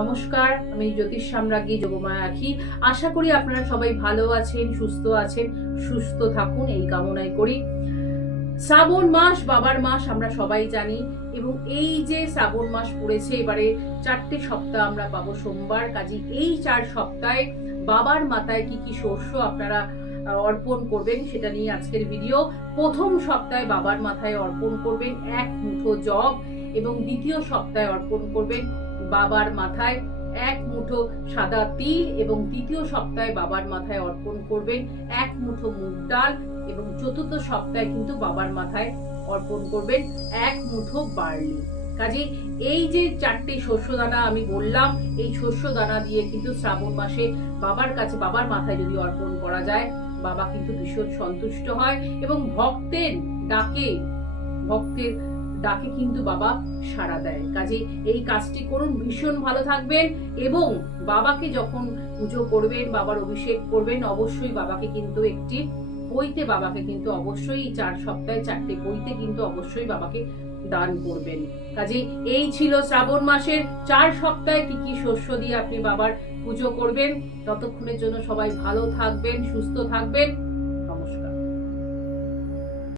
নমস্কার, আমি জ্যোতিষ সাম্রাজ্ঞী যোগমায়া আখি আশা করি আপনারা সবাই ভালো আছেন, সুস্থ আছেন, সুস্থ থাকুন, এই কামনাই করি। শ্রাবণ মাস, বাবার মাস, আমরা সবাই জানি, এবং এই যে শ্রাবণ মাস পড়েছে, এবারে চারটে সপ্তাহ আমরা পাবো সোমবার। কাজী এই চার সপ্তাহে বাবার মাথায় কি কি শস্য আপনারা অর্পণ করবেন, সেটা নিয়ে আজকের ভিডিও। প্রথম সপ্তাহে বাবার মাথায় অর্পণ করবেন এক মুঠো জব এবং দ্বিতীয় সপ্তাহে অর্পণ করবেন বাবার মাথায় এক মুঠো সাদা তিল এবং তৃতীয় সপ্তাহে বাবার মাথায় অর্পণ করবেন এক মুঠো মুগ ডাল এবং চতুর্থ সপ্তাহে কিন্তু বাবার মাথায় অর্পণ করবেন এক মুঠো বার্লি। কাজে এই যে চারটে শস্য দানা আমি বললাম, এই শস্য দানা দিয়ে কিন্তু শ্রাবণ মাসে বাবার কাছে, বাবার মাথায় যদি অর্পণ করা যায়, বাবা কিন্তু ভীষণ সন্তুষ্ট হয় এবং ভক্তের ডাকে, ভক্তের ডাকে কিন্তু বাবা সাড়া দেয়। কাজে এই কাজটি করুন, ভীষণ ভালো থাকবেন এবং বাবাকে যখন পুজো করবেন, বাবার অভিষেক করবেন, অবশ্যই বাবাকে কিন্তু একটি বইতে বাবাকে কিন্তু অবশ্যই চার সপ্তাহে চারটে বইতে কিন্তু অবশ্যই বাবাকে দান করবেন। কাজে এই ছিল শ্রাবণ মাসের চার সপ্তাহে কি কি শস্য দিয়ে আপনি বাবার পুজো করবেন। ততক্ষণের জন্য সবাই ভালো থাকবেন, সুস্থ থাকবেন।